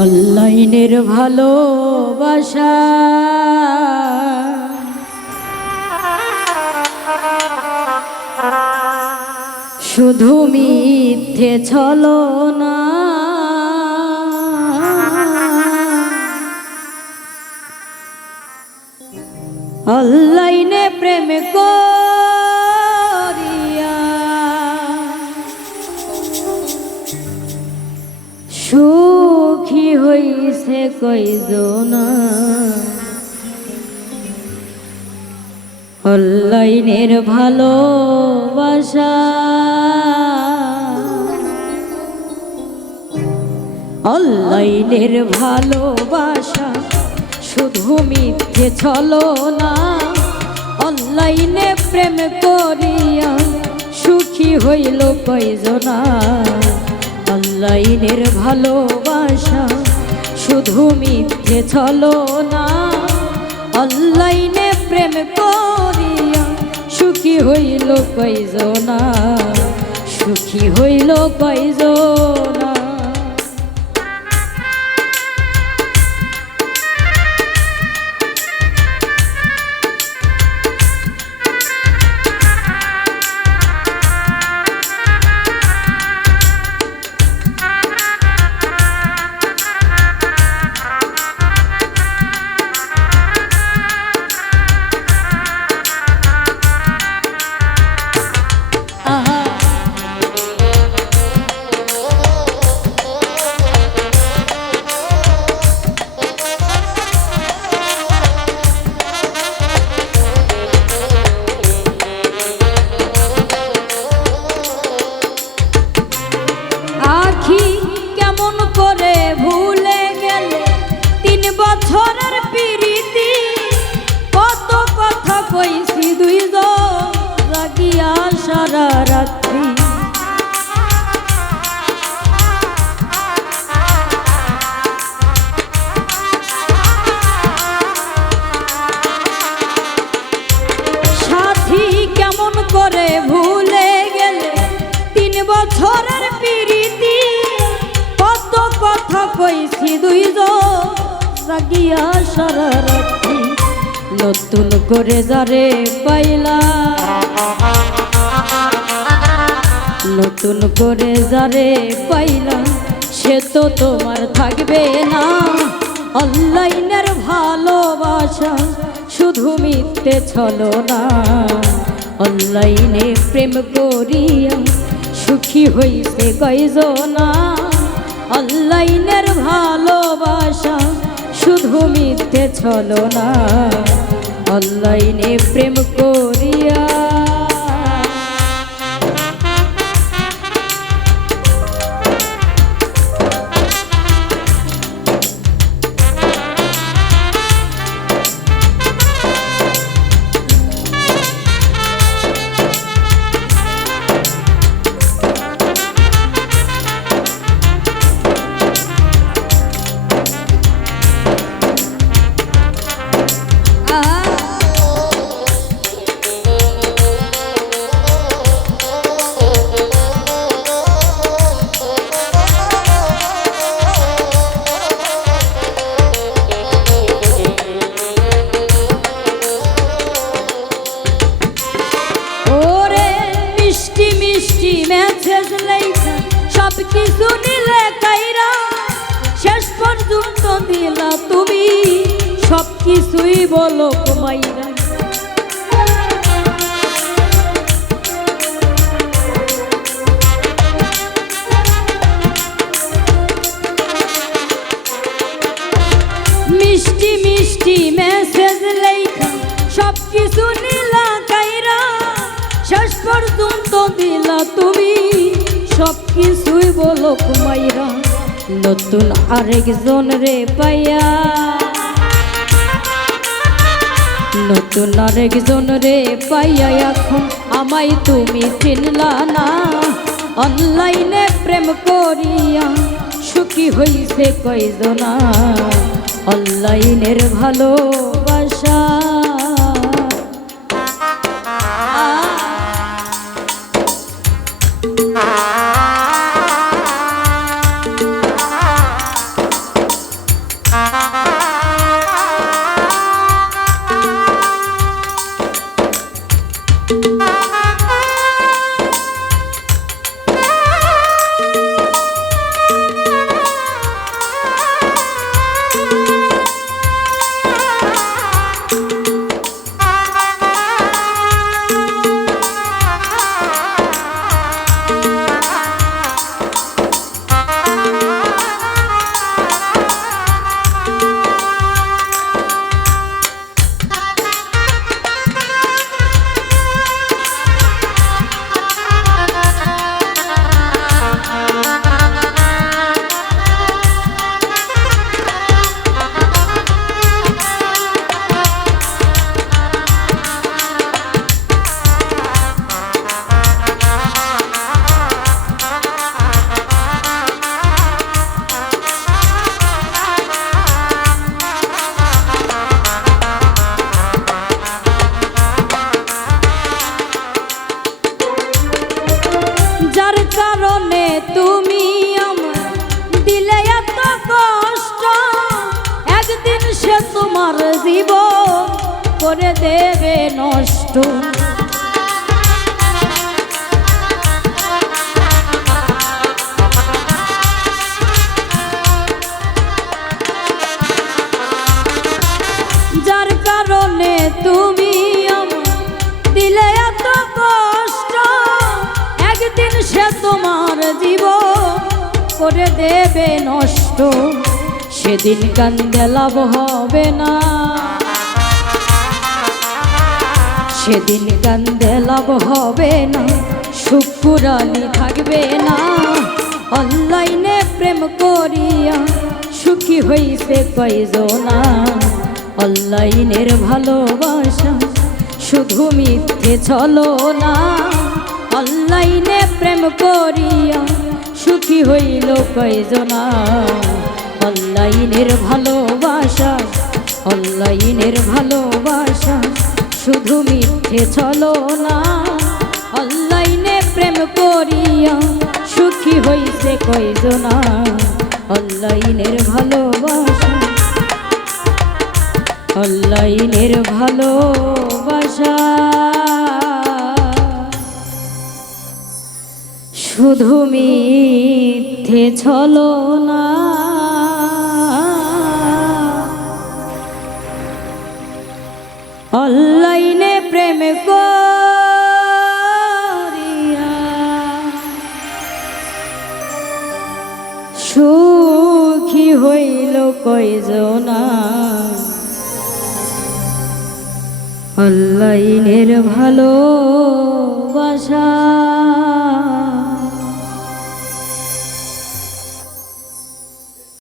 অনলাইনের ভালোবাসা শুধু মিথ্যে ছলনা, অনলাইনে প্রেম করিয়া সুখী হইছে কয়জনা। অনলাইনের ভালোবাসা অনলাইনের ভালোবাসা শুধু মিথ্যে ছলনা, অনলাইনে প্রেম করিয়া সুখী হইল কয়জনা। অনলাইনের ভালোবাসা শুধু মিথ্যে ছলনা, অনলাইনে প্রেম করিয়া সুখী হইল কয়জনা, সুখী হইল কয়জনা। বছরের প্রীতি কত কথা কইছি দুইজন জাগিয়া সারা রাত্রি। সাথী কেমন করে ভুলে গেলে 3 বছরের প্রীতি কত কথা কইছি দুইজন জাগিয়া সারা রাত্রি। নতুন করে যারে পাইলা, নতুন করে যারে পাইলা সে তো তোমার থাকবে না। অনলাইনের ভালোবাসা শুধু মিথ্যে ছলনা, অনলাইনে প্রেম করিয়া সুখী হইছে কয়জনা। অনলাইনের ভালোবাসা শুধু মিথ্যে ছলনা, অনলাইনে প্রেম করিয়া সব কিছু নিলে কাইরা শেষ পর্যন্ত দিলা তুমি সব কিছুই বলো কমাইরা। মিষ্টি মিষ্টি মেসেজ লেখা সব কিছু নিলা কাইরা শেষ পর্যন্ত দিলা তুমি সব কিছুই বলো কুমাইরা। নতুন আরেকজন রে পাইয়া, নতুন আরেকজন রে পাইয়া এখন আমায় তুমি চিনলা না। অনলাইনে প্রেম করিয়া সুখী হইছে কয়জনা, অনলাইনের ভালোবাসা তোমার জীবন করে দেবে নষ্ট। যার কারণে তুমি আমার দিলে এত কষ্ট, একদিন সে তোমার জীবন করে দেবে নষ্ট। সেদিন কান্দে লাভ হবে না, সেদিন কান্দে লাভ হবে না, শুকুরানি থাকবে না। অনলাইনে প্রেম করিয়া সুখী হইছে কয়জনা, অনলাইনের ভালোবাসা শুধু মিথ্যে চলো না। অনলাইনে প্রেম করিয়া সুখী হইল কয়জনা, অনলাইনের ভালোবাসা, অনলাইনের ভালোবাসা শুধু মিথ্যে চলো না। অনলাইনে প্রেম করিয়া সুখী হইছে কয়জনা, অনলাইনের ভালোবাসা, অনলাইনের ভালোবাসা শুধু মিথ্যে চলো না। অনলাইনে প্রেম করিয়া সুখী হইল কয়জনা, অনলাইনের ভালোবাসা।